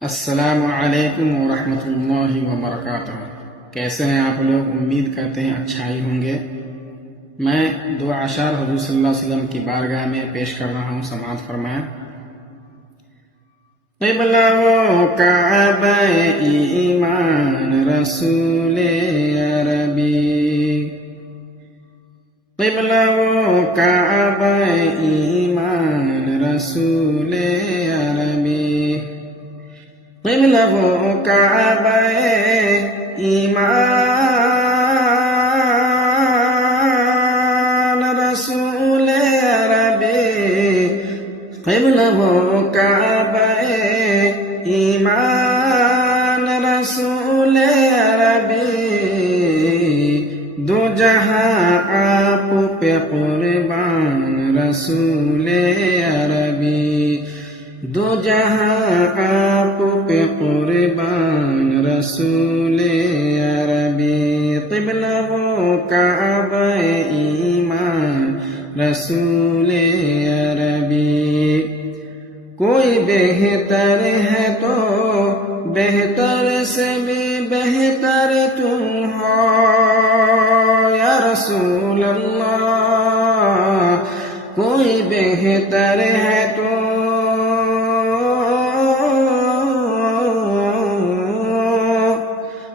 السلام علیکم ورحمۃ اللہ وبرکاتہ۔ کیسے ہیں آپ لوگ؟ امید کرتے ہیں اچھائی ہوں گے۔ میں دو اشعار حضور صلی اللہ علیہ وسلم کی بارگاہ میں پیش کر رہا ہوں، سماعت فرمائیں۔ قبلہ و کعبہ ایمان رسول عربی، قبلہ و کعبہ ایمان رسول عربی، قبلہ و کعبہ ایمان رسول عربی، قبلہ و کعبہ ایمان رسول عربی، دو جہاں آپ پہ قربان رسول عربی، دو جہاں آپ پہ قربان رسول عربی، قبلہ و کعبہ ایمان رسول عربی۔ کوئی بہتر ہے تو بہتر سے بھی بہتر تم ہو یا رسول اللہ، کوئی بہتر ہے تو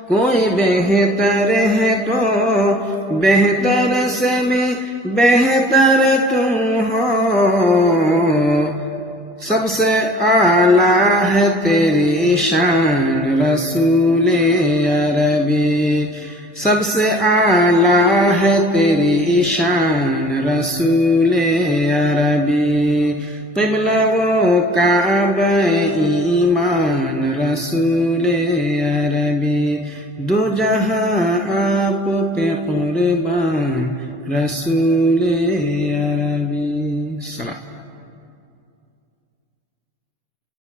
کوئی بہتر ہے تو بہتر سے بھی بہتر تم ہو، سب سے اعلیٰ ہے تیری شان رسول عربی، سب سے اعلیٰ ہے تیری شان رسول عربی، قبلہ و کعبہ ایمان رسول عربی، دو جہاں آپ پہ قربان رسول عربی۔ سلام۔